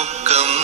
நோக்கம்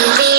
Sonríe.